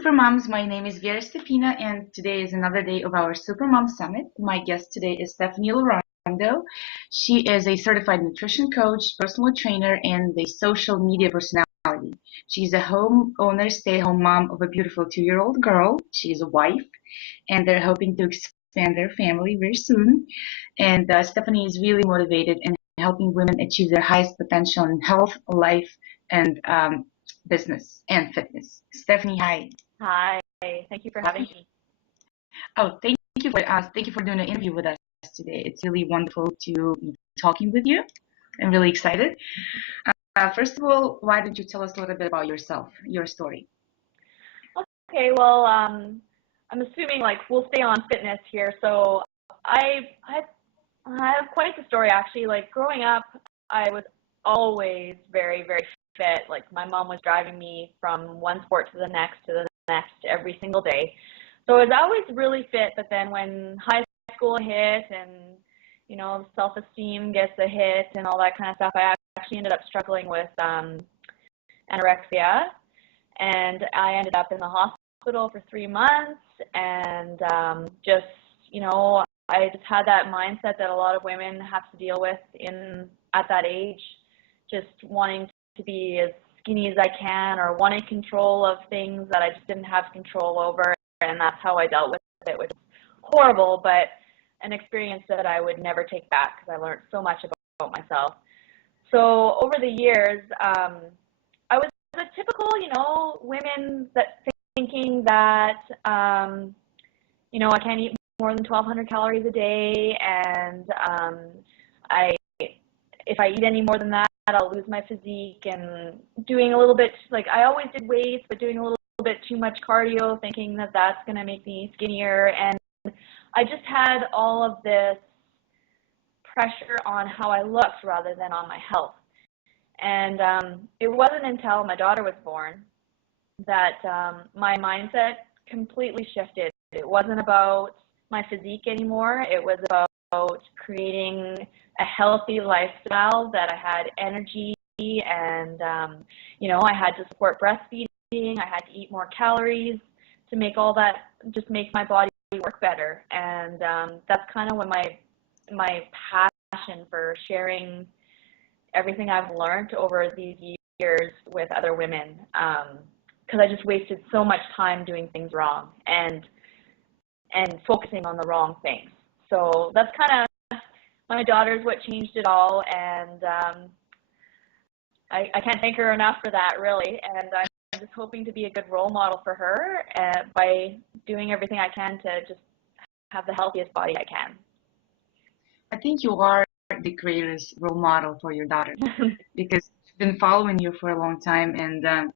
Supermoms. My name is Vera Stepina, and today is another day of our Supermom Summit. My guest today is Stephanie Laurendeau. She is a certified nutrition coach, personal trainer, and a social media personality. She's a homeowner, stay-at-home mom of a beautiful 2-year-old girl. She is a wife, and they're hoping to expand their family very soon. And Stephanie is really motivated in helping women achieve their highest potential in health, life, and business and fitness. Stephanie, hi. Hi, thank you for having me. Oh, thank you for doing an interview with us today. It's really wonderful to be talking with you. I'm really excited. First of all, why don't you tell us a little bit about yourself, your story? Okay, well, I'm assuming like we'll stay on fitness here. So I have quite the story actually. Like growing up, I was always very, very fit. Like my mom was driving me from one sport to the next every single day. So I was always really fit, but then when high school hit and, you know, self-esteem gets a hit and all that kind of stuff, I actually ended up struggling with anorexia, and I ended up in the hospital for 3 months, and just, you know, I just had that mindset that a lot of women have to deal with at that age, just wanting to be as skinny as I can or wanting control of things that I just didn't have control over, and that's how I dealt with it, which is horrible, but an experience that I would never take back because I learned so much about myself. So over the years, I was a typical, you know, women that thinking that, you know, I can't eat more than 1,200 calories a day, and if I eat any more than that, I'll lose my physique, and doing a little bit, like I always did weights, but doing a little bit too much cardio, thinking that that's going to make me skinnier. And I just had all of this pressure on how I looked rather than on my health. And it wasn't until my daughter was born that my mindset completely shifted. It wasn't about my physique anymore. It was about creating a healthy lifestyle, that I had energy, and you know, I had to support breastfeeding. I had to eat more calories to make all that, just make my body work better. And that's kind of when my passion for sharing everything I've learned over these years with other women, because I just wasted so much time doing things wrong and focusing on the wrong things. So that's kind of, my daughter's what changed it all, and I can't thank her enough for that, really. And I'm just hoping to be a good role model for her by doing everything I can to just have the healthiest body I can. I think you are the greatest role model for your daughter because she's been following you for a long time, and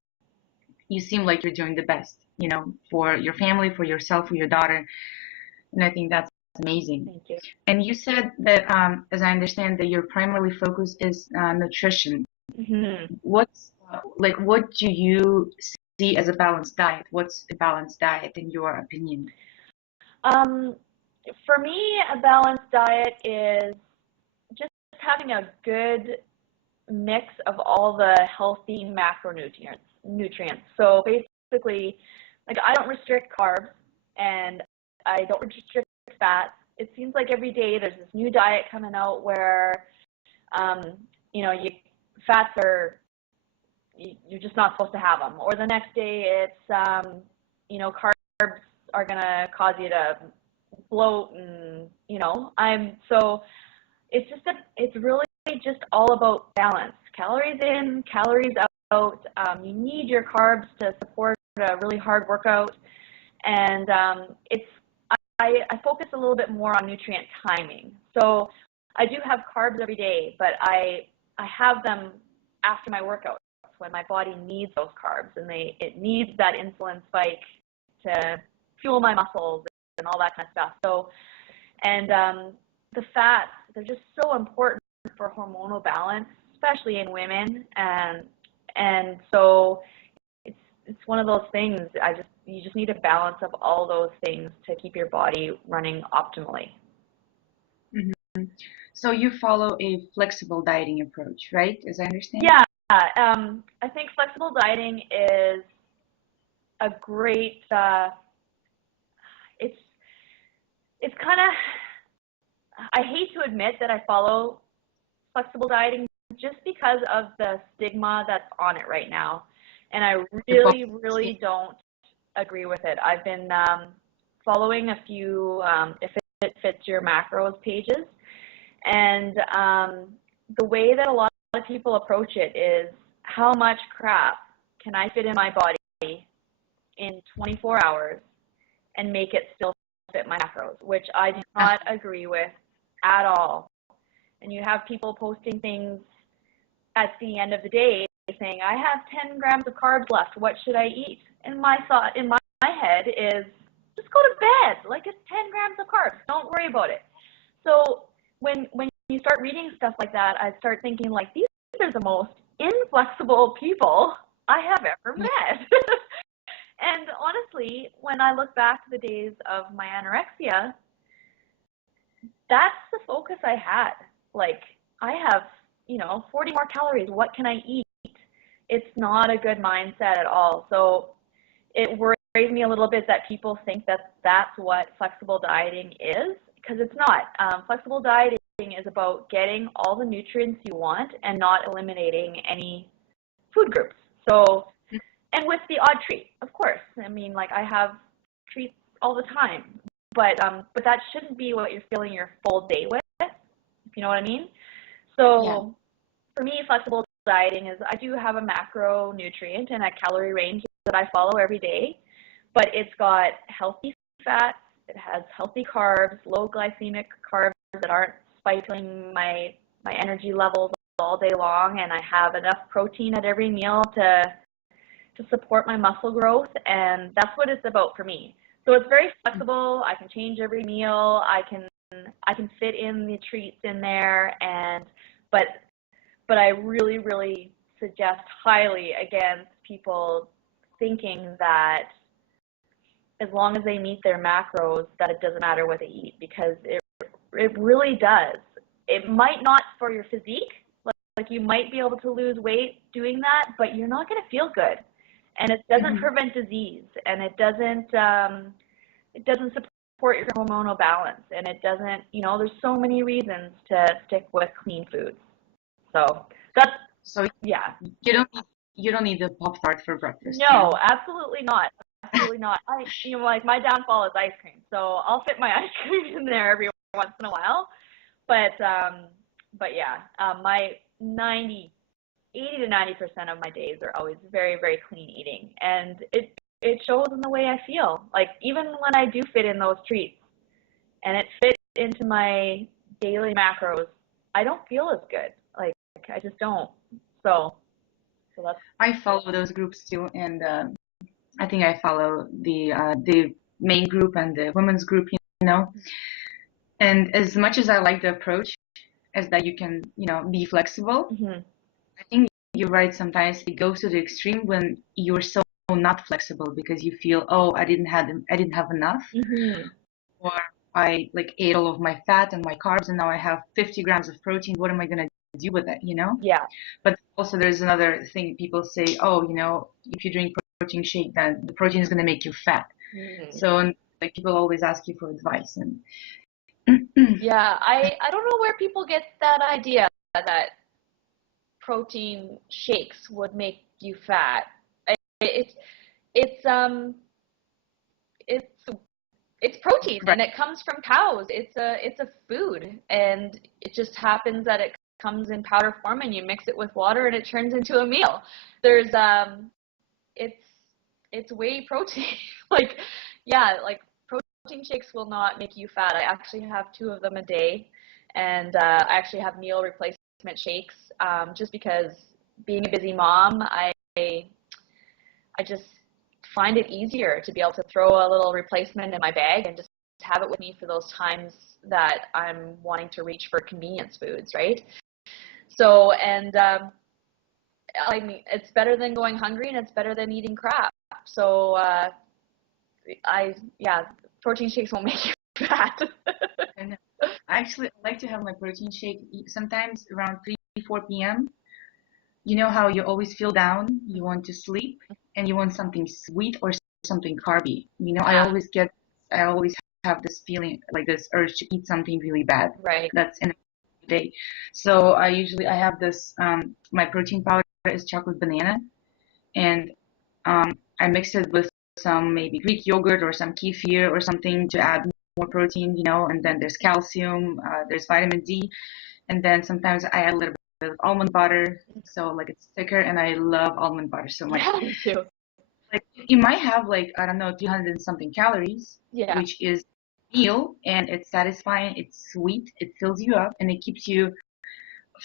you seem like you're doing the best, you know, for your family, for yourself, for your daughter, and I think that's amazing. Thank you. And you said that, as I understand, that your primary focus is nutrition. Mm-hmm. What do you see as a balanced diet? What's a balanced diet in your opinion? For me, a balanced diet is just having a good mix of all the healthy macronutrients. So basically, like I don't restrict carbs and I don't restrict fats. It seems like every day there's this new diet coming out where, you know, fats are, you're just not supposed to have them. Or the next day it's, you know, carbs are going to cause you to bloat, and, you know, so it's just it's really just all about balance. Calories in, calories out. You need your carbs to support a really hard workout, and I focus a little bit more on nutrient timing. So I do have carbs every day, but I have them after my workout when my body needs those carbs, and it needs that insulin spike to fuel my muscles and all that kind of stuff. So, and the fats, they're just so important for hormonal balance, especially in women, and so it's one of those things. You just need a balance of all those things to keep your body running optimally. Mm-hmm. So you follow a flexible dieting approach, right? As I understand? Yeah, I think flexible dieting is a great, it's kind of, I hate to admit that I follow flexible dieting just because of the stigma that's on it right now. And I really, really don't agree with it. I've been following a few If It Fits Your Macros pages, and the way that a lot of people approach it is, how much crap can I fit in my body in 24 hours and make it still fit my macros, which I do not agree with at all. And you have people posting things at the end of the day saying, I have 10 grams of carbs left, what should I eat? And my thought in my head is, just go to bed. Like, it's 10 grams of carbs. Don't worry about it. So when you start reading stuff like that, I start thinking, like, these are the most inflexible people I have ever met. And honestly, when I look back to the days of my anorexia, that's the focus I had. Like, I have, 40 more calories. What can I eat? It's not a good mindset at all. So it worries me a little bit that people think that that's what flexible dieting is, because it's not. Flexible dieting is about getting all the nutrients you want and not eliminating any food groups. So, and with the odd treat, of course. I mean, like, I have treats all the time, but that shouldn't be what you're filling your full day with, if you know what I mean. So for me, flexible dieting is, I do have a macronutrient and a calorie range that I follow every day, but it's got healthy fats, it has healthy carbs, low glycemic carbs that aren't spiking my energy levels all day long, and I have enough protein at every meal to support my muscle growth, and that's what it's about for me. So it's very flexible. I can change every meal. I can fit in the treats in there, but I really, really suggest highly against people thinking that as long as they meet their macros, that it doesn't matter what they eat, because it really does. It might not for your physique. Like, you might be able to lose weight doing that, but you're not going to feel good. And it doesn't prevent disease, and it doesn't support your hormonal balance, and it doesn't, there's so many reasons to stick with clean foods. So that's, yeah. You don't need the Pop-Tart for breakfast. No, absolutely not. Absolutely not. Like, my downfall is ice cream, so I'll fit my ice cream in there every once in a while. But yeah, my 80 to 90% of my days are always very, very clean eating, and it shows in the way I feel. Like, even when I do fit in those treats and it fits into my daily macros, I don't feel as good. Like, I just don't. So that's. I follow those groups too, and I think I follow the main group and the women's group, And as much as I like the approach, as that you can, be flexible, I think you're right. Sometimes it goes to the extreme when you're so not flexible because you feel, oh, I didn't have enough, or I ate all of my fat and my carbs, and now I have 50 grams of protein. What am I gonna do with it? Yeah. But also there's another thing. People say, oh, if you drink protein shake, then the protein is gonna make you fat. So people always ask you for advice, and yeah, I don't know where people get that idea that protein shakes would make you fat. It's protein, and it comes from cows. It's a food, and it just happens that it comes in powder form, and you mix it with water, and it turns into a meal. There's it's whey protein. Protein shakes will not make you fat. I actually have 2 of them a day, and I actually have meal replacement shakes, just because being a busy mom, I just find it easier to be able to throw a little replacement in my bag and just have it with me for those times that I'm wanting to reach for convenience foods, right? So, and I mean, it's better than going hungry, and it's better than eating crap. So, protein shakes won't make you fat. And actually, I like to have my protein shake sometimes around 3-4 p.m. You know how you always feel down, you want to sleep, and you want something sweet or something carby. Yeah. I always have this feeling, like this urge to eat something really bad. Right. That's in the day. So I have this, my protein powder is chocolate banana, and I mix it with some maybe Greek yogurt or some kefir or something to add more protein, and then there's calcium, there's vitamin D, and then sometimes I add a little bit of almond butter, so like it's thicker, and I love almond butter so much. Yeah, me too. Like you might have like, I don't know, 300 and something calories, Yeah. which is meal, and it's satisfying, it's sweet, it fills you up, and it keeps you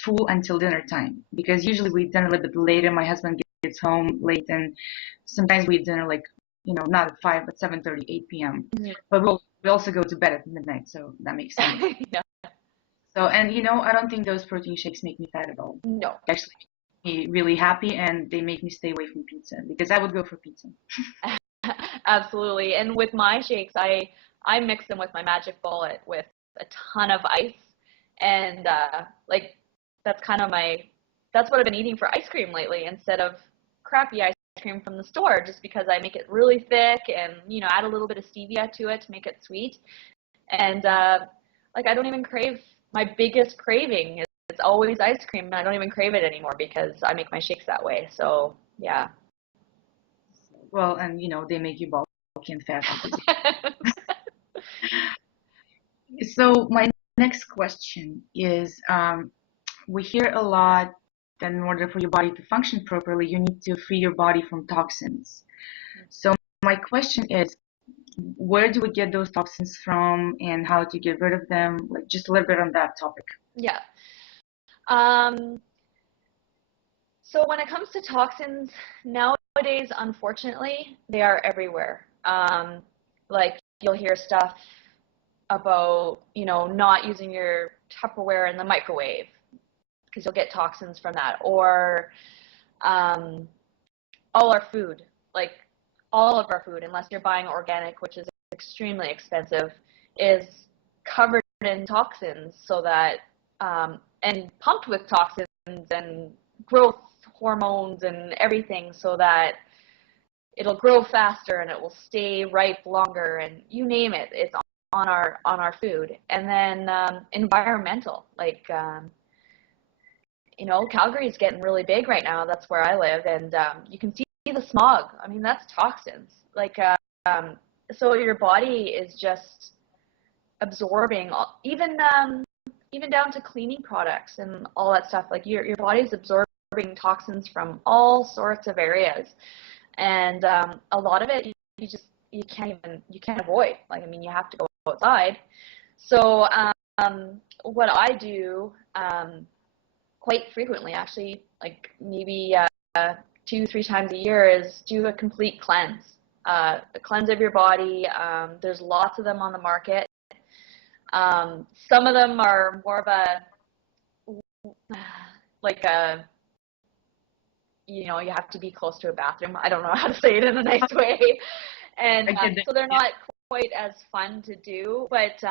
full until dinner time. Because usually we eat dinner a little bit later. My husband gets home late, and sometimes we eat dinner like, not at 5, but 7:30, 8 p.m. Mhm. But we also go to bed at midnight, so that makes sense. Yeah. So, and I don't think those protein shakes make me fat at all. No. They actually make me really happy, and they make me stay away from pizza because I would go for pizza. Absolutely. And with my shakes, I mix them with my magic bullet with a ton of ice, and like that's kind of that's what I've been eating for ice cream lately instead of crappy ice cream from the store, just because I make it really thick and add a little bit of stevia to it to make it sweet. And like I don't even crave, my biggest craving is it's always ice cream, and I don't even crave it anymore because I make my shakes that way. So yeah. Well, and they make you bulky and fat. So my next question is, we hear a lot that in order for your body to function properly, you need to free your body from toxins. So my question is, where do we get those toxins from, and how to get rid of them? Like just a little bit on that topic. Yeah. Um, so when it comes to toxins, nowadays, unfortunately, they are everywhere. Like you'll hear stuff about, not using your Tupperware in the microwave because you'll get toxins from that. Or um, all our food, like all of our food, unless you're buying organic, which is extremely expensive, is covered in toxins so that, and pumped with toxins and growth hormones and everything so that it'll grow faster and it will stay ripe longer, and you name it, it's on our food. And then environmental, like Calgary is getting really big right now. That's where I live, and you can see the smog. I mean, that's toxins. Like, so your body is just absorbing, even down to cleaning products and all that stuff. Like your body's absorbing toxins from all sorts of areas, and a lot of it you can't avoid. Like, I mean, you have to go outside. So what I do quite frequently, actually, like maybe 2-3 times a year, is do a complete cleanse. A cleanse of your body. There's lots of them on the market. Some of them are more of a, like a, you have to be close to a bathroom. I don't know how to say it in a nice way. And so they're not quite as fun to do, but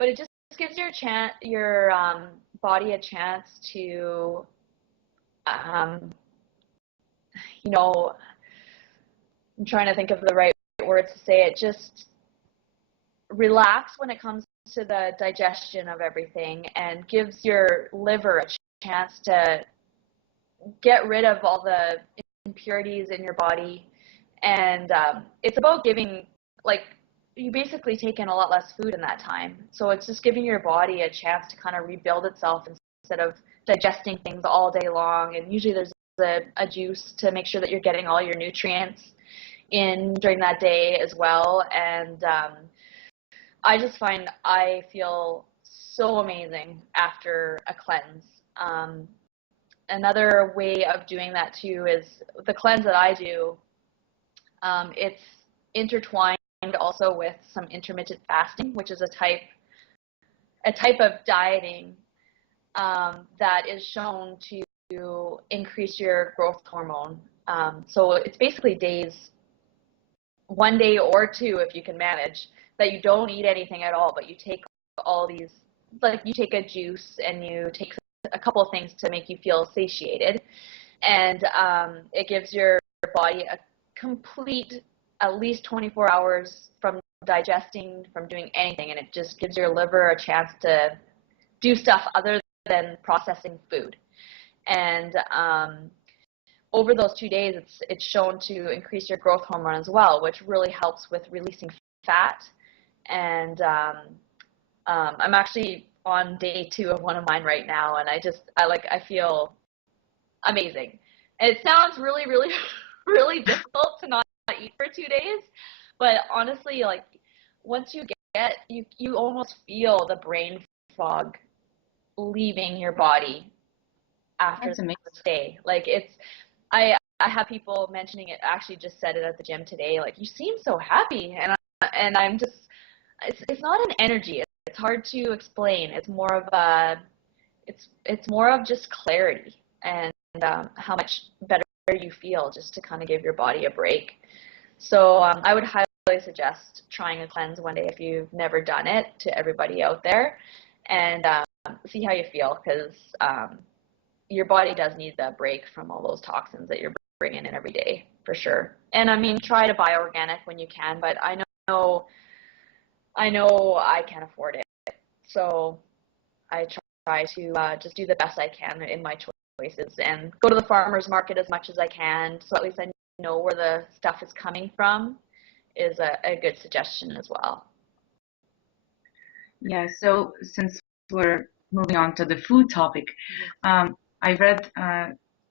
it just gives your body a chance to, you know, I'm trying to think of the right words to say it, just relax when it comes to the digestion of everything, and gives your liver a chance to get rid of all the impurities in your body. And it's about giving, like, you basically take in a lot less food in that time. So it's just giving your body a chance to kind of rebuild itself instead of digesting things all day long. And usually there's a juice to make sure that you're getting all your nutrients in during that day as well. And I just find I feel so amazing after a cleanse. Another way of doing that too is the cleanse that I do. It's intertwined also with some intermittent fasting, which is a type of dieting that is shown to increase your growth hormone. So it's basically days, 1 day or 2 if you can manage, that you don't eat anything at all, but you take all these, like you take a juice and you take a couple of things to make you feel satiated, and it gives your body a complete at least 24 hours from digesting, from doing anything, and it just gives your liver a chance to do stuff other than processing food. And over those 2 days, it's shown to increase your growth hormone as well, which really helps with releasing fat. And I'm actually on day 2 of one of mine right now, and I feel amazing. And it sounds really, really, really difficult to not eat for 2 days, but honestly, like once you get, you almost feel the brain fog leaving your body after That's amazing. the day. Like I have people mentioning it. Actually, just said it at the gym today. Like, you seem so happy, and I'm just, it's not an energy. It's hard to explain. It's more of it's more of just clarity and how much better you feel, just to kind of give your body a break. So I would highly suggest trying a cleanse one day if you've never done it, to everybody out there, and see how you feel, because your body does need that break from all those toxins that you're bringing in every day, for sure. And I mean, try to buy organic when you can, but I know I can't afford it, so I try to just do the best I can in my choices and go to the farmer's market as much as I can, so at least I know where the stuff is coming from, is a good suggestion as well. Yeah, so since we're moving on to the food topic, I read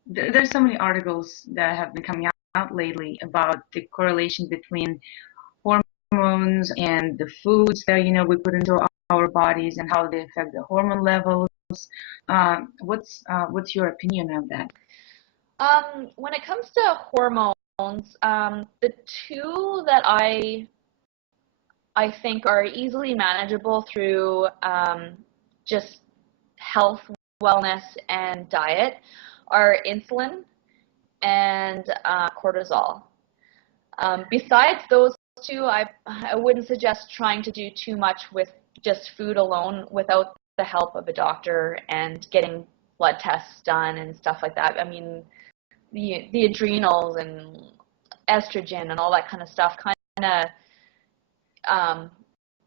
there's so many articles that have been coming out lately about the correlation between hormones and the foods that we put into our bodies and how they affect the hormone levels. What's your opinion of that? When it comes to hormones, the two that I think are easily manageable through just health, wellness, and diet are insulin and cortisol. Besides those two, I wouldn't suggest trying to do too much with just food alone without the help of a doctor and getting blood tests done and stuff like that. I mean, the adrenals and estrogen and all that kind of stuff kind of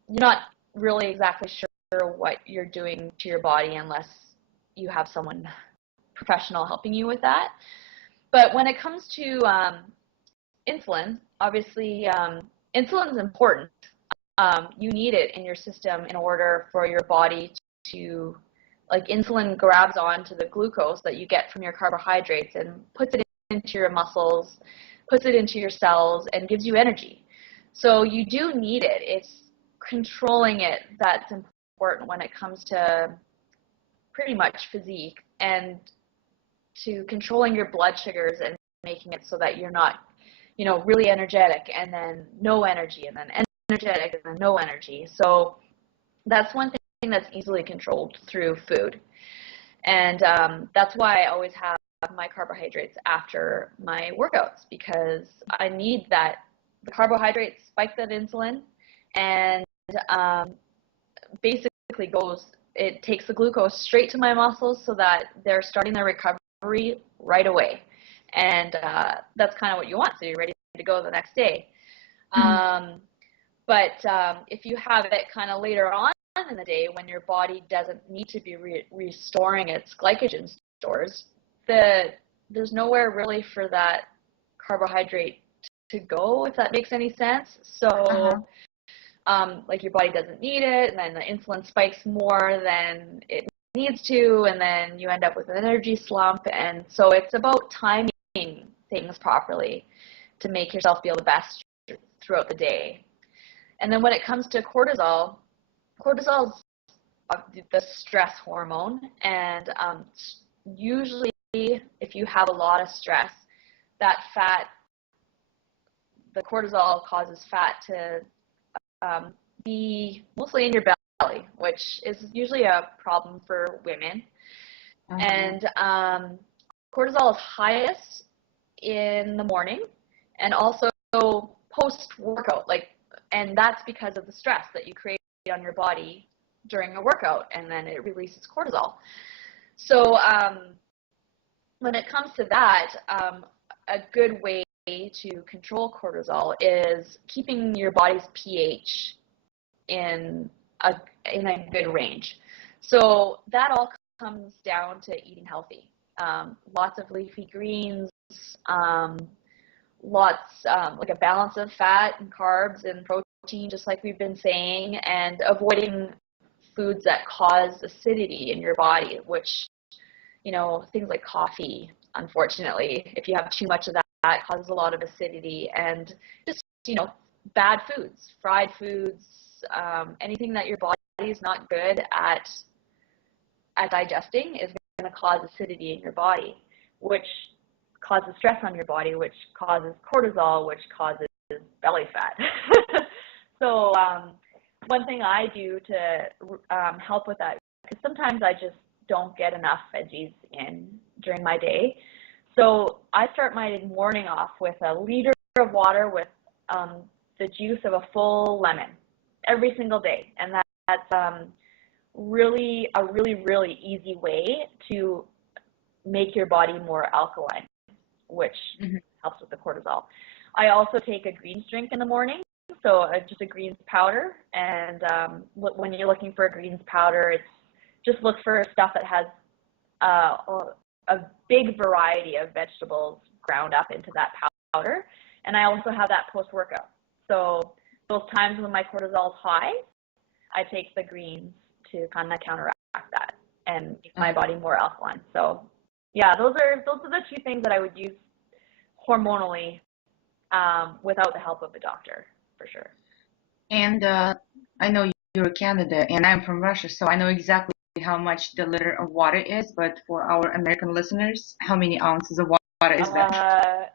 you're not really exactly sure what you're doing to your body unless you have someone professional helping you with that. But when it comes to insulin, obviously insulin is important. You need it in your system in order for your body to, like, insulin grabs onto the glucose that you get from your carbohydrates and puts it into your muscles, puts it into your cells, and gives you energy. So you do need it. It's controlling it that's important when it comes to pretty much physique, and to controlling your blood sugars and making it so that you're not, really energetic and then no energy and then energetic and then no energy. So that's one thing that's easily controlled through food. And that's why I always have my carbohydrates after my workouts, because I need that. The carbohydrates spike that insulin, and basically it takes the glucose straight to my muscles so that they're starting their recovery right away. And that's kind of what you want, so you're ready to go the next day. Mm-hmm. But if you have it kind of later on in the day when your body doesn't need to be restoring its glycogen stores, there's nowhere really for that carbohydrate to go, if that makes any sense. So like, your body doesn't need it, and then the insulin spikes more than it needs to, and then you end up with an energy slump. And so it's about timing things properly to make yourself feel the best throughout the day. And then when it comes to cortisol is the stress hormone, and usually if you have a lot of stress, the cortisol causes fat to be mostly in your belly, which is usually a problem for women. And cortisol is highest in the morning and also post-workout, and that's because of the stress that you create on your body during a workout, and then it releases cortisol. So when it comes to that, a good way to control cortisol is keeping your body's pH in a good range. So that all comes down to eating healthy. Lots of leafy greens, like a balance of fat and carbs and protein, just like we've been saying, and avoiding foods that cause acidity in your body, which, things like coffee, unfortunately, if you have too much of that causes a lot of acidity, and just, bad foods, fried foods, anything that your body is not good at digesting is going to cause acidity in your body, which causes stress on your body, which causes cortisol, which causes belly fat. So one thing I do to help with that, because sometimes I just don't get enough veggies in during my day. So I start my morning off with a liter of water with the juice of a full lemon every single day. And that's really easy way to make your body more alkaline, which helps with the cortisol. I also take a greens drink in the morning, so just a greens powder. And when you're looking for a greens powder, it's just look for stuff that has a big variety of vegetables ground up into that powder. And I also have that post-workout. So those times when my cortisol is high, I take the greens to kind of counteract that and make my body more alkaline. So yeah, those are the two things that I would use hormonally without the help of a doctor, for sure. And I know you're Canada and I'm from Russia, so I know exactly how much the liter of water is, but for our American listeners, how many ounces of water is that?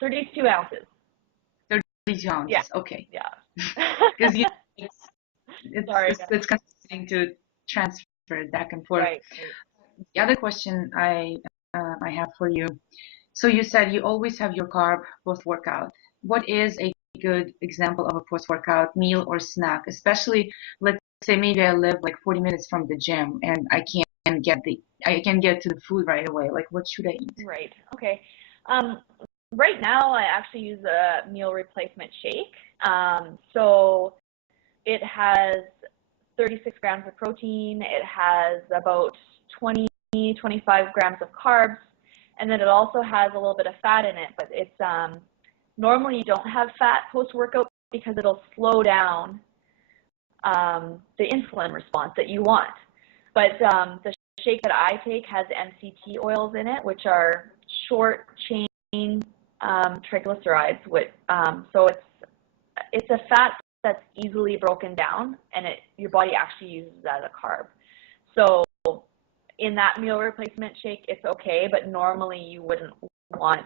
32 ounces. 32 ounces, yeah. Okay. Yeah. Because Sorry, it's confusing to transfer back and forth. Right. The other question I have for you. So you said you always have your carb post-workout. What is a good example of a post-workout meal or snack? Especially, let's say maybe I live like 40 minutes from the gym and I can't get to the food right away. Like, what should I eat? Right. Okay. Right now, I actually use a meal replacement shake. So it has 36 grams of protein. It has about 25 grams of carbs. And then it also has a little bit of fat in it, but it's normally you don't have fat post-workout because it'll slow down the insulin response that you want. But the shake that I take has MCT oils in it, which are short chain triglycerides. So it's a fat that's easily broken down, and your body actually uses that as a carb. So in that meal replacement shake, it's okay, but normally you wouldn't want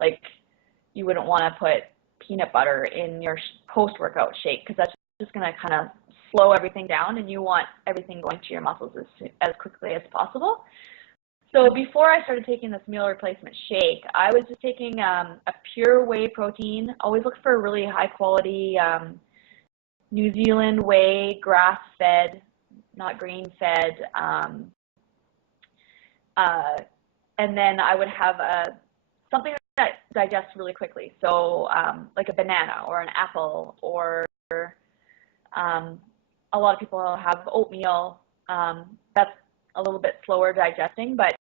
to put peanut butter in your post-workout shake, because that's just going to kind of slow everything down, and you want everything going to your muscles as quickly as possible. So before I started taking this meal replacement shake, I was just taking a pure whey protein. Always look for a really high quality New Zealand whey, grass-fed, not grain-fed. And then I would have something that digests really quickly. So like a banana or an apple, or a lot of people have oatmeal. That's a little bit slower digesting, but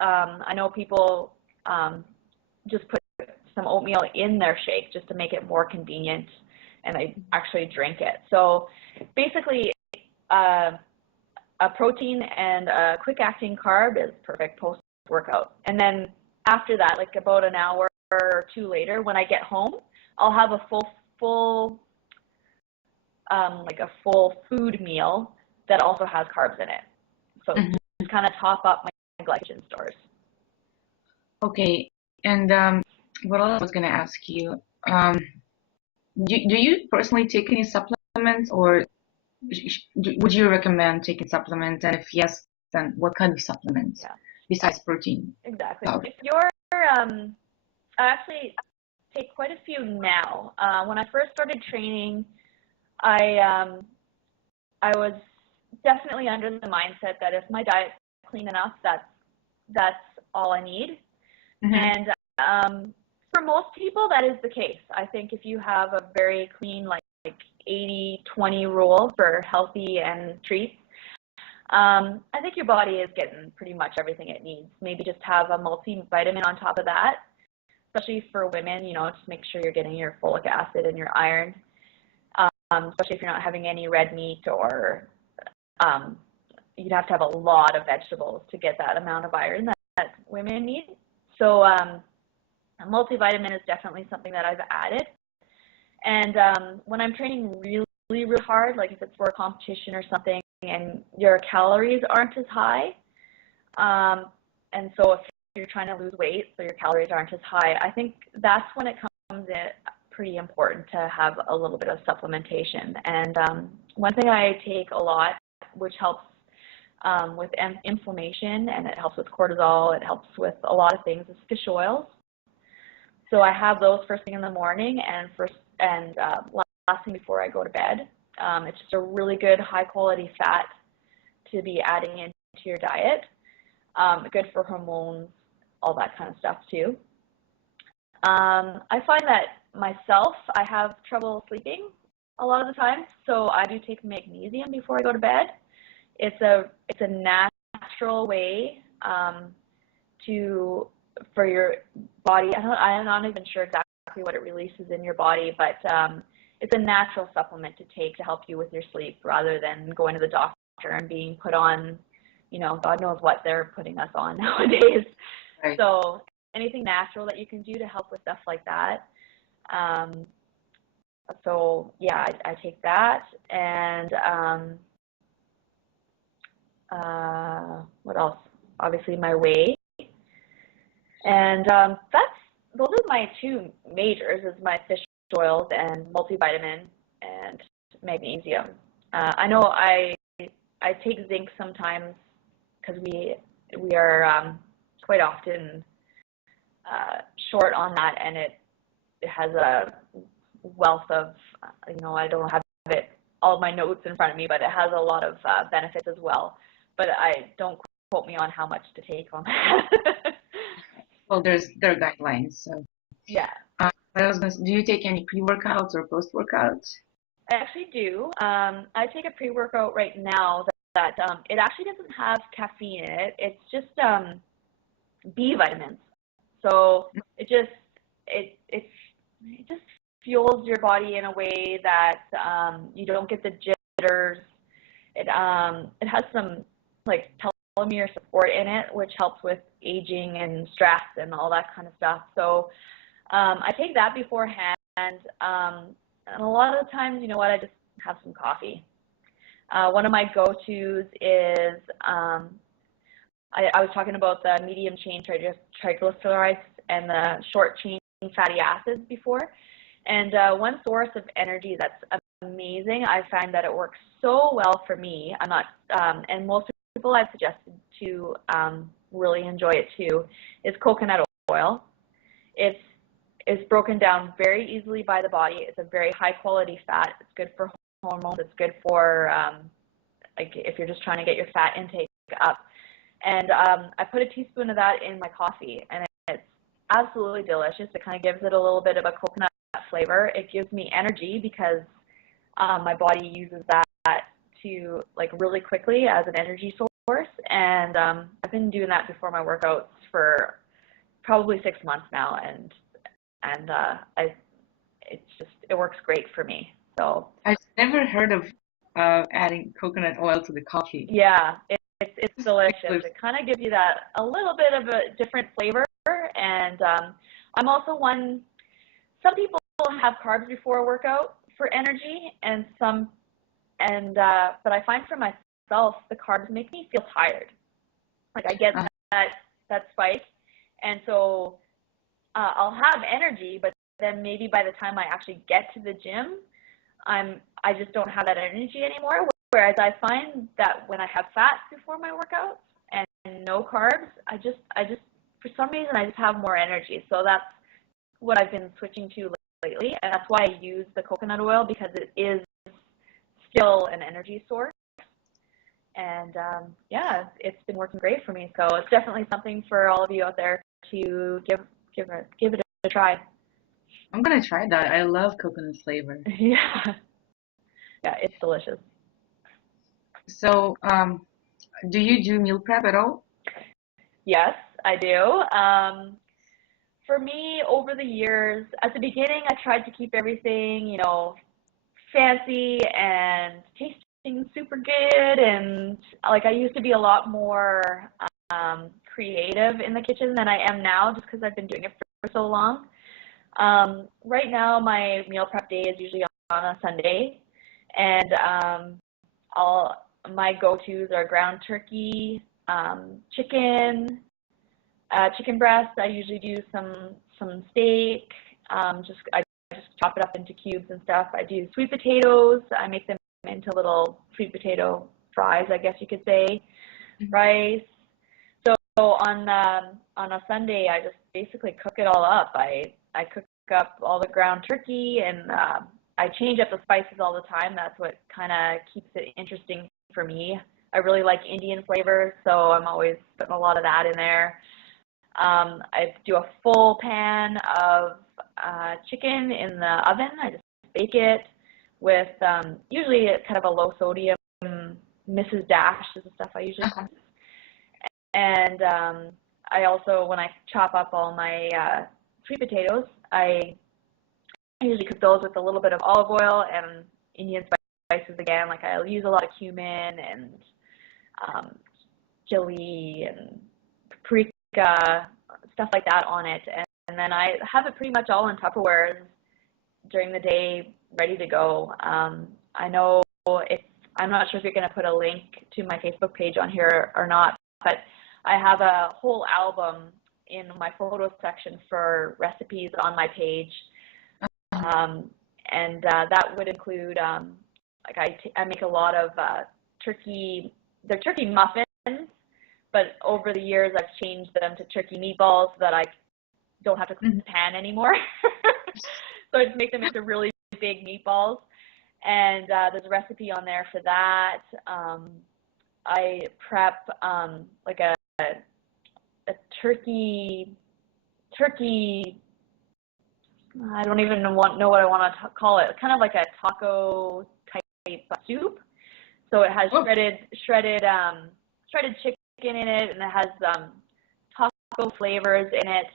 I know people just put some oatmeal in their shake just to make it more convenient, and they actually drink it. So basically, a protein and a quick-acting carb is perfect post-workout. And then after that, like about an hour or two later, when I get home, I'll have a full food meal that also has carbs in it. So just kind of top up my glycogen stores. Okay, and what else I was going to ask you? Do you personally take any supplements, or would you recommend taking supplements? And if yes, then what kind of supplements besides protein? Exactly. If you're, I actually take quite a few now. When I first started training, I was definitely under the mindset that if my diet's clean enough, that's all I need. And for most people, that is the case. I think if you have a very clean, like 80-20 rule for healthy and treats, I think your body is getting pretty much everything it needs. Maybe just have a multivitamin on top of that, especially for women, just make sure you're getting your folic acid and your iron, especially if you're not having any red meat, or you'd have to have a lot of vegetables to get that amount of iron that women need. So a multivitamin is definitely something that I've added. And when I'm training really, really hard, like if it's for a competition or something, and your calories aren't as high, and so if you're trying to lose weight, so your calories aren't as high, I think that's when it comes in pretty important to have a little bit of supplementation. And one thing I take a lot, which helps with inflammation, and it helps with cortisol, it helps with a lot of things, is fish oils. So I have those first thing in the morning and last thing before I go to bed. It's just a really good high quality fat to be adding into your diet. Good for hormones, all that kind of stuff too. I find that myself, I have trouble sleeping a lot of the time, so I do take magnesium before I go to bed. It's a natural way for your body. I'm not even sure exactly what it releases in your body, but it's a natural supplement to take to help you with your sleep, rather than going to the doctor and being put on, God knows what they're putting us on nowadays. Right. So anything natural that you can do to help with stuff like that. So yeah, I take that. And what else? Obviously my whey. And those are my two majors, is my fish oils and multivitamin and magnesium. I know I take zinc sometimes, because we are quite often short on that, and it has a wealth of, I don't have all of my notes in front of me, but it has a lot of benefits as well. But don't quote me on how much to take on that. Well, there are guidelines. So Yeah. do you take any pre-workouts or post-workouts? I actually do. I take a pre-workout right now that it actually doesn't have caffeine in it. It's just B vitamins. So it just fuels your body in a way that you don't get the jitters. It has some like telomere support in it, which helps with aging and stress and all that kind of stuff. So I take that beforehand, and a lot of the times, I just have some coffee. One of my go-tos is I was talking about the medium chain triglycerides and the short chain fatty acids before. And one source of energy that's amazing, I find that it works so well for me. I'm not, and most people I've suggested to really enjoy it too, is coconut oil. It's broken down very easily by the body. It's a very high quality fat. It's good for hormones. It's good for like if you're just trying to get your fat intake up. And I put a teaspoon of that in my coffee, and it's absolutely delicious. It kind of gives it a little bit of a coconut flavor. It gives me energy because my body uses that to like really quickly as an energy source. And I've been doing that before my workouts for probably 6 months now, and it works great for me. So I've never heard of adding coconut oil to the coffee. Yeah, it's delicious. It kind of gives you that a little bit of a different flavor. And I'm also some people have carbs before a workout for energy, and but I find for myself, the carbs make me feel tired. Like I get that spike, and so I'll have energy, but then maybe by the time I actually get to the gym, I just don't have that energy anymore. Whereas I find that when I have fats before my workouts and no carbs, I just for some reason I just have more energy. So that's what I've been switching to lately, and that's why I use the coconut oil, because it is still an energy source. And yeah, it's been working great for me. So it's definitely something for all of you out there to give it a try. I'm gonna try that. I love coconut flavor. Yeah, yeah, it's delicious. So, do you do meal prep at all? Yes, I do. For me, over the years, at the beginning, I tried to keep everything, fancy and tasting super good, and like I used to be a lot more creative in the kitchen than I am now, just because I've been doing it for so long. Right now, my meal prep day is usually on a Sunday, and I'll my go-tos are ground turkey, chicken, chicken breast. I usually do some steak. I just chop it up into cubes and stuff. I do sweet potatoes. I make them into little sweet potato fries, I guess you could say. Mhm. Rice. So on a Sunday, I just basically cook it all up. I cook up all the ground turkey, and I change up the spices all the time. That's what kind of keeps it interesting for me. I really like Indian flavors, so I'm always putting a lot of that in there. I do a full pan of chicken in the oven. I just bake it with usually kind of a low sodium Mrs. Dash is the stuff I usually use. And I also, when I chop up all my sweet potatoes, I usually cook those with a little bit of olive oil and Indian spices again. Like I'll use a lot of cumin and um, chili and paprika, stuff like that on it. And then I have it pretty much all in Tupperware during the day, ready to go. I know if I'm not sure if you're going to put a link to my Facebook page on here or not, but I have a whole album in my photo section for recipes on my page. Um, and that would include, like I make a lot of they're turkey muffins, but over the years I've changed them to turkey meatballs so that I don't have to clean the pan anymore. So I just make them into really big meatballs, and there's a recipe on there for that. I prep like a turkey. I don't even know what I want to call it. It's kind of like a taco type soup. So it has Oh, shredded chicken in it, and it has taco flavors in it.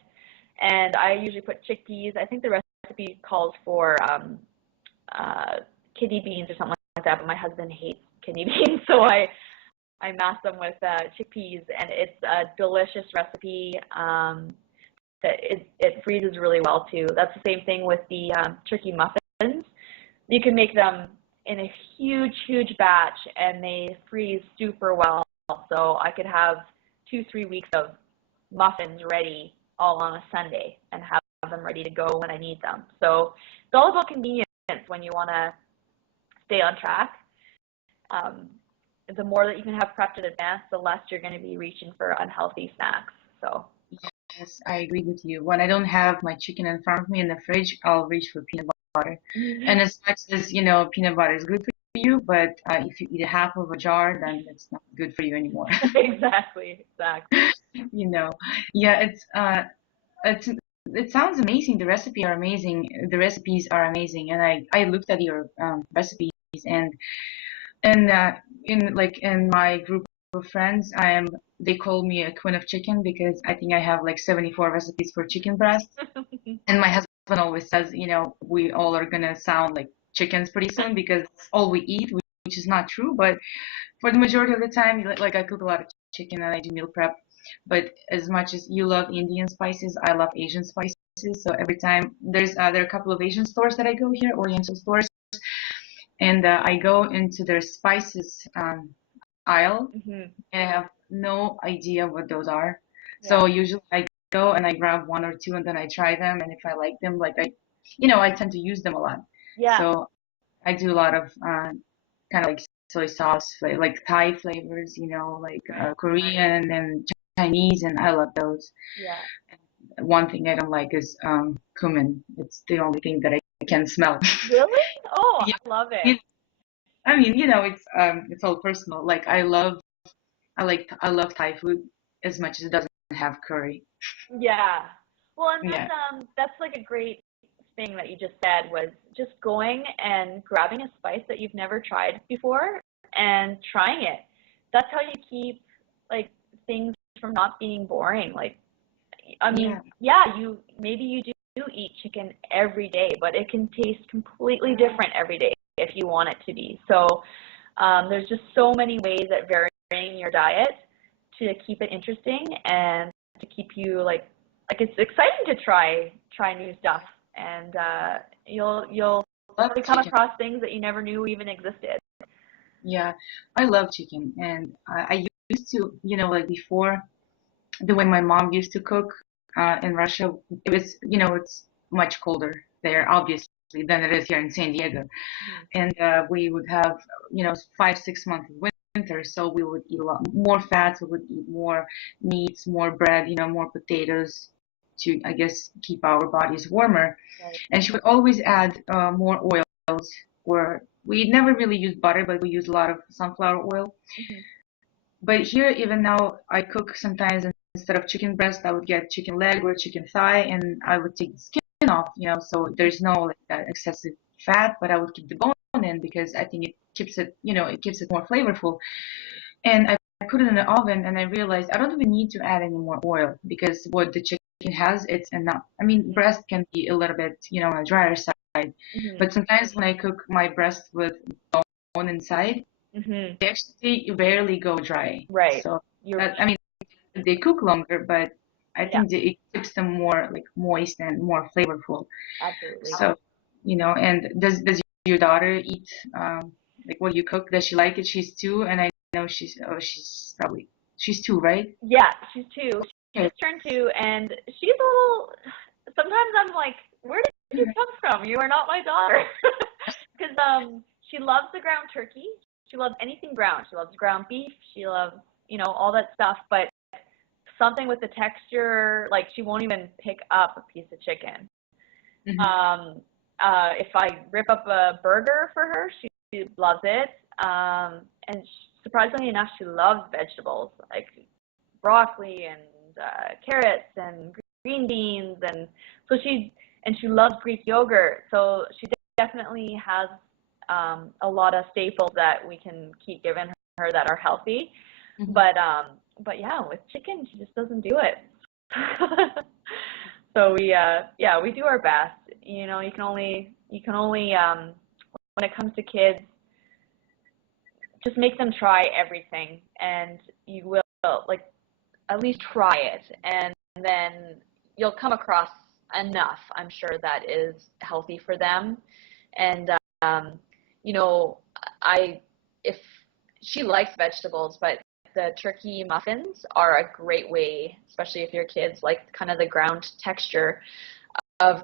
And I usually put chickpeas. I think the recipe calls for kidney beans or something like that, but my husband hates kidney beans, so I mash them with chickpeas, and it's a delicious recipe. That it freezes really well too. That's the same thing with the turkey muffins. You can make them in a huge batch, and they freeze super well. So I could have 2-3 weeks of muffins ready all on a Sunday and have them ready to go when I need them. So it's all about convenience when you want to stay on track. Um, the more that you can have prepped in advance, the less you're going to be reaching for unhealthy snacks. So yes, I agree with you. When I don't have my chicken in front of me in the fridge, I'll reach for peanut butter. And as much as, peanut butter is good for you, but if you eat half of a jar, then it's not good for you anymore. exactly. You know, yeah, it's it sounds amazing. The recipe are amazing. The recipes are amazing, and I looked at your recipes, and and in my group of friends, they call me a queen of chicken because I think I have like 74 recipes for chicken breast. And my husband always says, we all are gonna sound like chickens pretty soon because that's all we eat, which is not true. But for the majority of the time, like I cook a lot of chicken and I do meal prep. But as much as you love Indian spices, I love Asian spices. So every time there are a couple of Asian stores that I go here, Oriental stores, and I go into their spices aisle hmm and I have no idea what those are. Yeah. So usually I go and I grab one or two and then I try them, and if I like them, I tend to use them a lot. Yeah. So I do a lot of kind of like soy sauce, like Thai flavors, like Korean and Chinese, and I love those. Yeah. One thing I don't like is cumin. It's the only thing that I can smell. Really? Oh, Yeah, I love it. it, I mean, it's all personal. Like I love Thai food as much as it doesn't have curry. Yeah. Well, and Yeah. that's like a great thing that you just said was just going and grabbing a spice that you've never tried before and trying it. That's how you keep like things from not being boring. Like, I Yeah. mean, yeah, maybe you do eat chicken every day, but it can taste completely different every day if you want it to be. So there's just so many ways at varying your diet to keep it interesting and to keep you like it's exciting to try new stuff, and you'll Love come chicken. across things that you never knew even existed. Yeah. I love chicken. And I used to, like before, the way my mom used to cook in Russia, it was, it's much colder there, obviously, than it is here in San Diego. Mhm. And we would have, 5, 6 months of winter, so we would eat a lot more fats, we would eat more meats, more bread, more potatoes to, I guess, keep our bodies warmer. Right. And she would always add more oils, or we never really used butter, but we used a lot of sunflower oil. Mhm. But here, even now, I cook sometimes instead of chicken breast, I would get chicken leg or chicken thigh, and I would take the skin off, so there's no like that excessive fat, but I would keep the bone in because I think it keeps it more flavorful. And I put it in the oven, and I realized I don't even need to add any more oil because what the chicken has, it's enough. I mean, breast can be a little bit, on a drier side, Mhm. but sometimes when I cook my breast with bone inside, Mhm. they actually rarely go dry. Right. So You're I mean, they cook longer, but I yeah, think it keeps them more like moist and more flavorful. absolutely. So, and does your daughter eat like what you cook? Does she like it? She's 2, and I know she's 2, right? Yeah, she's 2. She Okay. just turned 2, and she's a little. Sometimes I'm like, where did you come from? You are not my daughter. Because she loves the ground turkey. She loves anything ground. She loves ground beef. She loves all that stuff. But something with the texture, like she won't even pick up a piece of chicken. Hmm. Um, if I rip up a burger for her, she loves it. And surprisingly enough, she loves vegetables like broccoli and carrots and green beans, and so she loves Greek yogurt. So she definitely has a lot of staples that we can keep giving her that are healthy. Hmm. But yeah, with chicken, she just doesn't do it. So yeah, we do our best. You can only when it comes to kids, just make them try everything, and you will like at least try it, and then you'll come across enough, I'm sure, that is healthy for them. And um, you know, I if she likes vegetables, but the turkey muffins are a great way, especially if your kids like kind of the ground texture of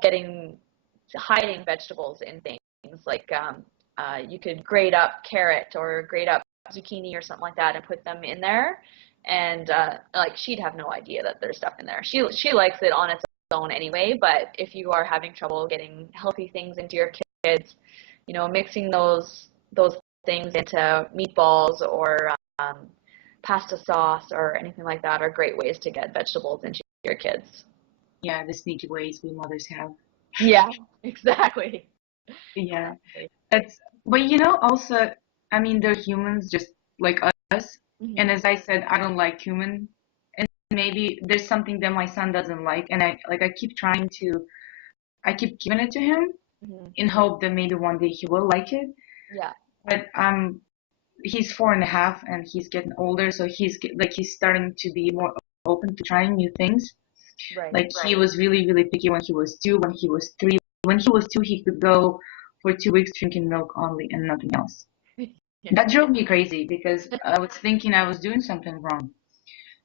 hiding vegetables in things. Like you could grate up carrot or grate up zucchini or something like that and put them in there. And like she'd have no idea that there's stuff in there. She likes it on its own anyway. But if you are having trouble getting healthy things into your kids, mixing those things into meatballs or pasta sauce or anything like that are great ways to get vegetables into your kids. Yeah, the sneaky ways we mothers have. Yeah, exactly. Yeah, Exactly. it's but also, I mean, they're humans just like us. Hmm. And as I said, I don't like cumin, and maybe there's something that my son doesn't like, and I keep giving it to him Hmm. in hope that maybe one day he will like it. Yeah. But he's 4.5 and he's getting older, so he's starting to be more open to trying new things. Right. Like he was really, really picky when he was 2, when he was 3. When he was 2, he could go for 2 weeks drinking milk only and nothing else. Yeah. That drove me crazy because I was thinking I was doing something wrong.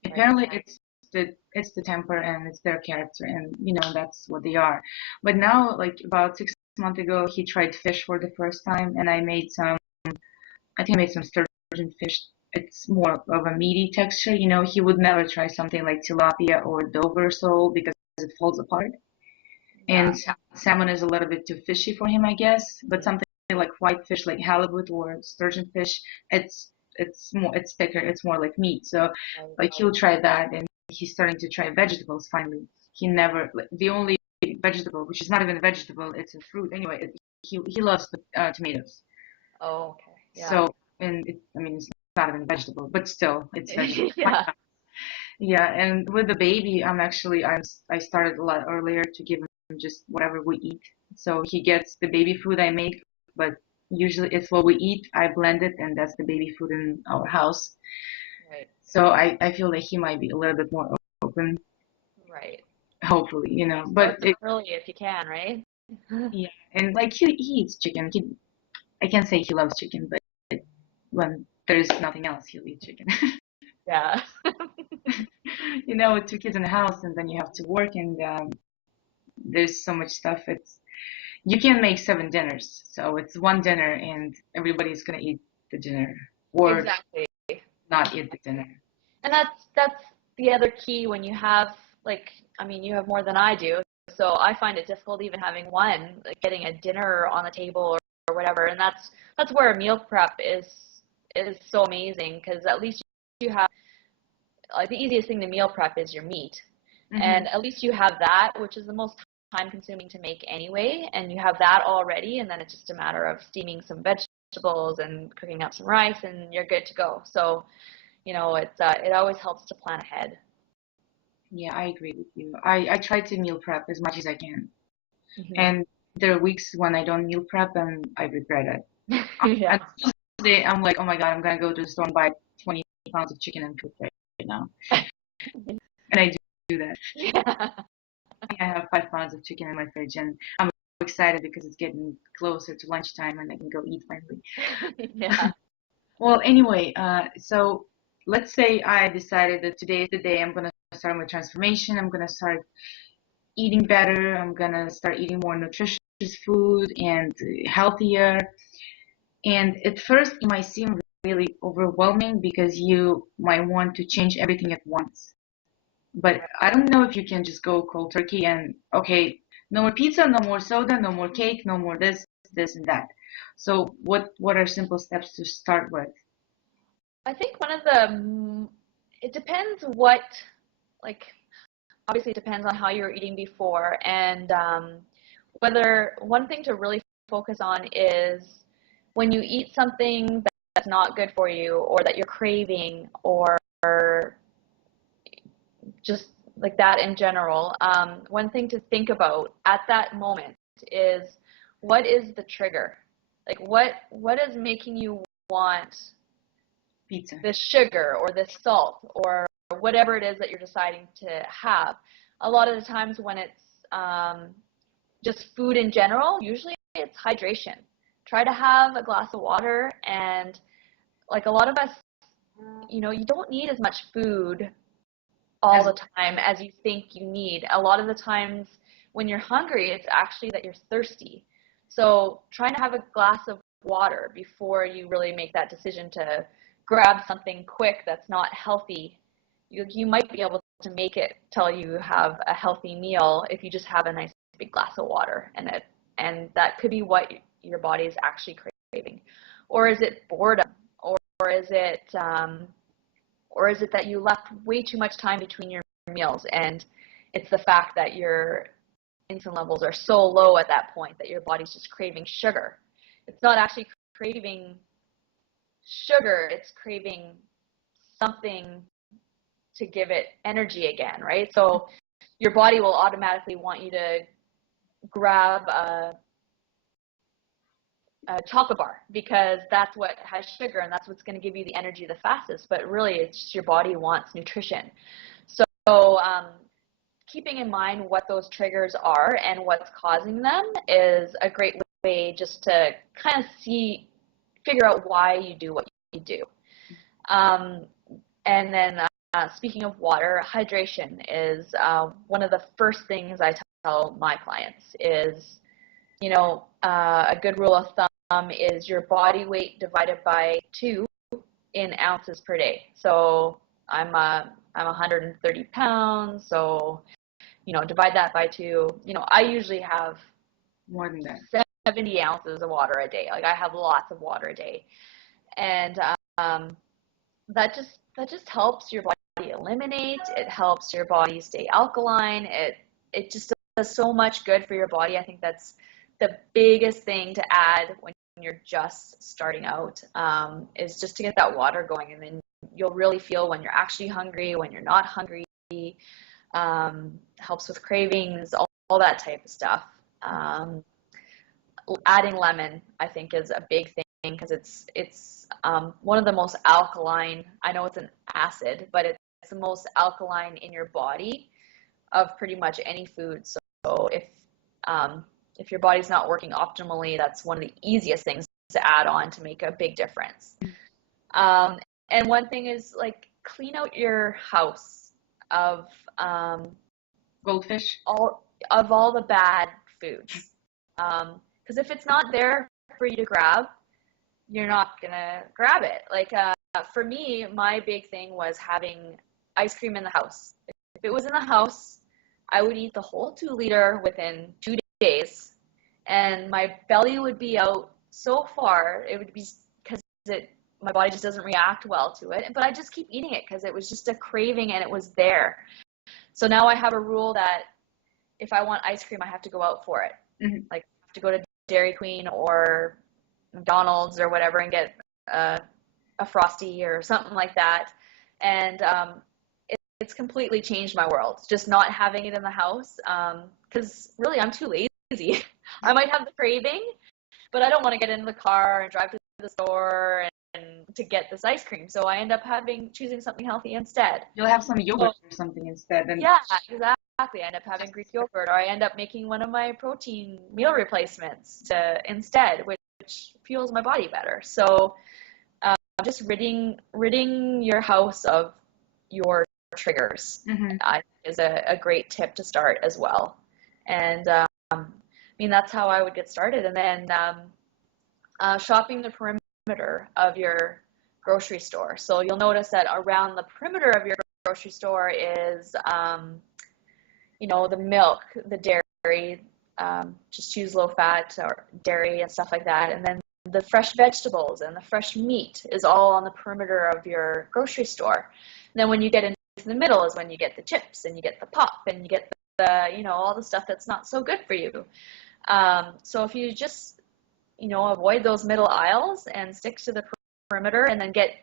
Right. Apparently, it's the temper and it's their character, and that's what they are. But now, like about 6 months ago, he tried fish for the first time, and I think I made some sturgeon fish. It's more of a meaty texture. He would never try something like tilapia or Dover sole because it falls apart. Yeah. And salmon is a little bit too fishy for him, I guess. But Mhm. something like white fish, like halibut or sturgeon fish, it's thicker. It's more like meat. So Right. like he'll try that, and he's starting to try vegetables finally. he never, the only vegetable, which is not even a vegetable, it's a fruit anyway. He loves tomatoes. Oh, okay. Yeah. So, and I mean, it's not even a vegetable, but still, it's vegetable. Yeah. Yeah, and with the baby, I started a lot earlier to give him just whatever we eat. So he gets the baby food I make, but usually it's what we eat. I blend it, and that's the baby food in our house. Right. So I feel that he might be a little bit more open, Right. hopefully, you know. But Start them early if you can, right? yeah, and like he eats chicken. I can't say he loves chicken, but when there's nothing else, he'll eat chicken. Yeah. You know, with two kids in the house, and then you have to work, and there's so much stuff. You can make 7 dinners, so it's one dinner, and everybody's gonna eat the dinner or Exactly. not eat the dinner. And that's the other key when you have like, I mean, you have more than I do, so I find it difficult even having one, like getting a dinner on the table or whatever. And that's where meal prep is so amazing because at least you have like the easiest thing to meal prep is your meat, Hmm. and at least you have that, which is the most time consuming to make anyway, and you have that already, and then it's just a matter of steaming some vegetables and cooking up some rice, and you're good to go. So it always helps to plan ahead. Yeah, I agree with you. I try to meal prep as much as I can, Hmm. and there are weeks when I don't meal prep and I regret it. Yeah. On Tuesday, I'm like, oh my God, I'm gonna go to the store and buy 20 pounds of chicken and cook right now, and I do that. Yeah. I have 5 pounds of chicken in my fridge, and I'm excited because it's getting closer to lunchtime and I can go eat finally. Yeah. Well, anyway, so let's say I decided that today is the day I'm gonna start my transformation. I'm gonna start eating better. I'm gonna start eating more nutritious food and healthier. And at first, it might seem really overwhelming because you might want to change everything at once. But I don't know if you can just go cold turkey and, okay, no more pizza, no more soda, no more cake, no more this, and that. So what are simple steps to start with? I think one of the it depends what, like, obviously it depends on how you were eating before, and whether one thing to really focus on is when you eat something that's not good for you or that you're craving or just like that in general, one thing to think about at that moment is what is the trigger? Like what is making you want Pizza. this sugar or this salt or whatever it is that you're deciding to have? A lot of the times when it's just food in general, usually it's hydration. Try to have a glass of water, and like a lot of us, you don't need as much food all As the time as you think you need. A lot of the times when you're hungry, it's actually that you're thirsty. So trying to have a glass of water before you really make that decision to grab something quick that's not healthy. You might be able to make it till you have a healthy meal if you just have a nice big glass of water, and that could be what your body is actually craving. Or is it boredom? Or is it that you left way too much time between your meals, and it's the fact that your insulin levels are so low at that point that your body's just craving sugar? It's not actually craving sugar, it's craving something to give it energy again, right? So your body will automatically want you to grab a chocolate bar because that's what has sugar and that's what's going to give you the energy the fastest. But really, it's just your body wants nutrition. So keeping in mind what those triggers are and what's causing them is a great way just to kind of figure out why you do what you do. Um, and then speaking of water, hydration is one of the first things I tell my clients is, a good rule of thumb is your body weight divided by 2 in ounces per day. So I'm 130 pounds, so divide that by 2. I usually have more than that. 70 ounces of water a day. Like I have lots of water a day, and that just helps your body eliminate. It helps your body stay alkaline. It just does so much good for your body. I think that's the biggest thing to add when you're just starting out, is just to get that water going, and then you'll really feel when you're actually hungry, when you're not hungry. Helps with cravings, all that type of stuff. Adding lemon, I think, is a big thing because it's one of the most alkaline. I know it's an acid, but it's the most alkaline in your body of pretty much any food. So if your body's not working optimally, that's one of the easiest things to add on to make a big difference. And one thing is, like, clean out your house of Goldfish. all the bad foods. Because if it's not there for you to grab, you're not gonna grab it. Like, for me, my big thing was having ice cream in the house. If it was in the house, I would eat the whole 2 liter within 2 days, and my belly would be out so far. It would be because my body just doesn't react well to it. But I just keep eating it because it was just a craving and it was there. So now I have a rule that if I want ice cream, I have to go out for it. Mm-hmm. Like, I have to go to Dairy Queen or McDonald's or whatever and get a Frosty or something like that. And it's completely changed my world, just not having it in the house. Because really, I'm too lazy. I might have the craving, but I don't want to get into the car and drive to the store and to get this ice cream. So I end up choosing something healthy instead. You'll have some yogurt or something instead. And Yeah, exactly. I end up having Greek yogurt, or I end up making one of my protein meal replacements instead, which fuels my body better. So just ridding your house of your triggers, mm-hmm. is a great tip to start as well. And I mean, that's how I would get started. And then shopping the perimeter of your grocery store. So you'll notice that around the perimeter of your grocery store is, the milk, the dairy, just choose low fat or dairy and stuff like that. And then the fresh vegetables and the fresh meat is all on the perimeter of your grocery store. And then when you get into the middle is when you get the chips and you get the pop and you get all the stuff that's not so good for you. So if you just, avoid those middle aisles and stick to the perimeter, and then get,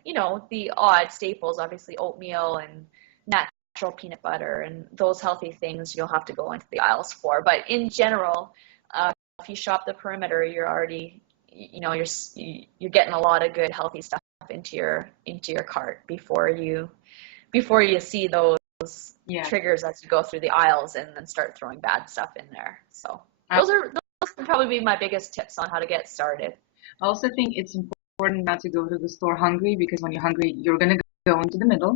the odd staples, obviously oatmeal and natural peanut butter and those healthy things you'll have to go into the aisles for. But in general, if you shop the perimeter, you're already, you're getting a lot of good healthy stuff into your cart before you see those triggers as you go through the aisles and then start throwing bad stuff in there. So those would probably be my biggest tips on how to get started. I also think it's important not to go to the store hungry, because when you're hungry, you're going to go into the middle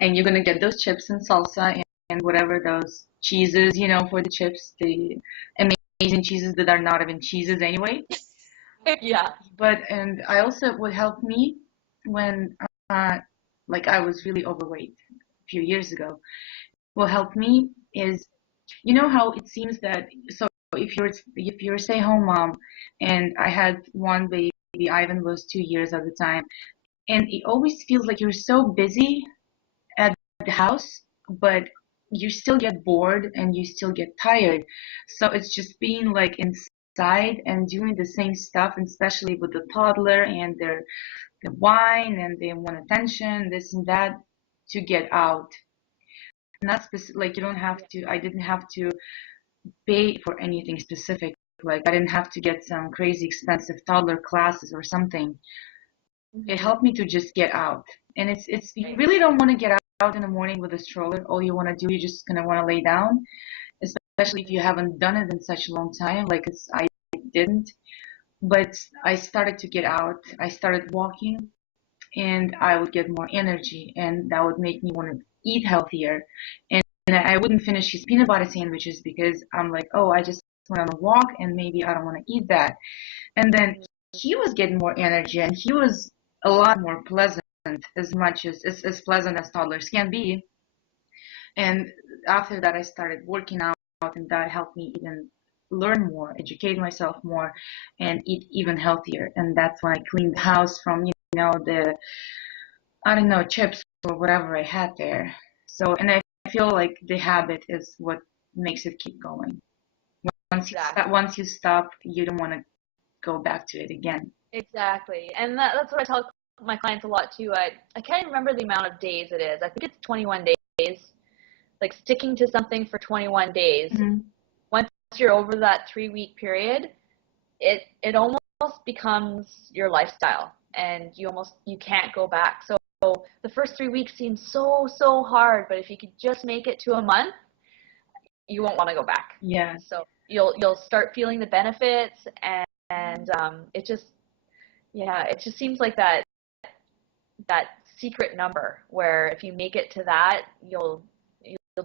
and you're going to get those chips and salsa and whatever those cheeses, for the chips, the amazing cheeses that are not even cheeses anyway. Yeah. And I also, what helped me when, I was really overweight a few years ago, what helped me is, how it seems that, so if you're a stay-home mom, and I had one baby, Ivan was 2 years at the time, and it always feels like you're so busy at the house, but you still get bored and you still get tired. So it's just being like inside and doing the same stuff, and especially with the toddler and their whine and they want attention, this and that, to get out. Not specific, like you don't have to, I didn't have to pay for anything specific. Like I didn't have to get some crazy expensive toddler classes or something. Mm-hmm. It helped me to just get out. And it's you really don't want to get out in the morning with a stroller. All you want to do, you're just gonna want to lay down, especially if you haven't done it in such a long time, like I didn't. But I started to get out. I started walking, and I would get more energy, and that would make me want to eat healthier. And I wouldn't finish his peanut butter sandwiches because I'm like, oh, I just went on a walk and maybe I don't want to eat that. And then he was getting more energy and he was a lot more pleasant, as much as pleasant as toddlers can be. And after that, I started working out, and that helped me even learn more, educate myself more, and eat even healthier. And that's when I cleaned the house from, the I don't know, chips or whatever I had there. So, and I feel like the habit is what makes it keep going. Exactly. Once you stop, you don't want to go back to it again. Exactly. And that's what I tell my clients a lot too. I can't remember the amount of days it is. I think it's 21 days. Like sticking to something for 21 days. Hmm. Once you're over that 3 week period, it almost becomes your lifestyle and you can't go back. So the first 3 weeks seem so hard, but if you could just make it to a month, you won't want to go back. Yeah. So you'll start feeling the benefits, and it just seems like that secret number where if you make it to that, you'll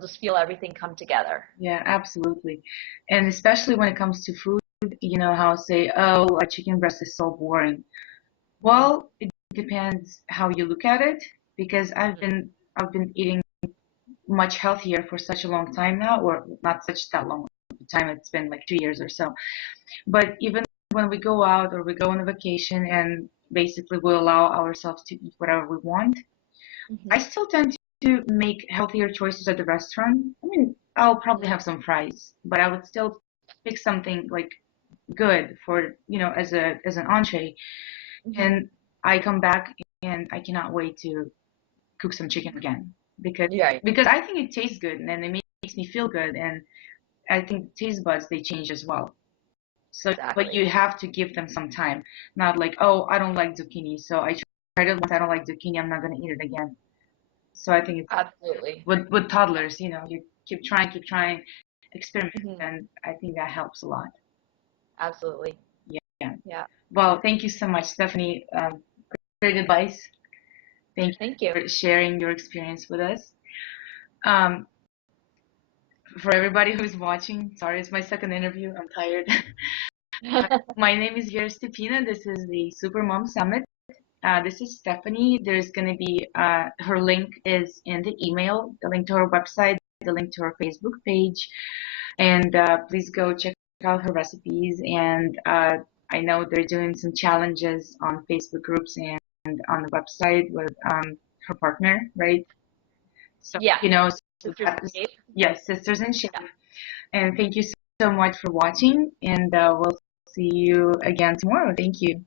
just feel everything come together. Yeah, absolutely. And especially when it comes to food, you know how say, oh, a chicken breast is so boring. Well, it depends how you look at it because I've been eating much healthier for such a long time now, or not such that long time. It's been like 2 years or so. But even when we go out or we go on a vacation and basically we allow ourselves to eat whatever we want, I Mm-hmm. still tend to make healthier choices at the restaurant. I mean, I'll probably have some fries, but I would still pick something like good for, as an entree. Mm-hmm. And I come back and I cannot wait to cook some chicken again because Yeah, because I think it tastes good and then it makes me feel good and I think taste buds they change as well. So, but exactly. you have to give them some time. Not like, oh, I don't like zucchini, so I tried it once. I don't like zucchini. I'm not gonna eat it again. So I think it's Absolutely. with toddlers, you keep trying, experiment, Hmm. and I think that helps a lot. Absolutely. Yeah. Yeah. Well, thank you so much, Stephanie. Great advice. Thank you Thank you. for sharing your experience with us. Um, for everybody who's watching, sorry, it's my second interview. I'm tired. My name is Vera Stepina. This is the Supermom Summit. This is Stephanie. There's going to be her link is in the email, the link to her website, the link to her Facebook page, and please go check out her recipes. And I know they're doing some challenges on Facebook groups and on the website with her partner, right? So Yeah. so Sisters that is, Escape. yes, Sisters in Shape. Yeah. And thank you so much for watching, and we'll see you again tomorrow. Thank you.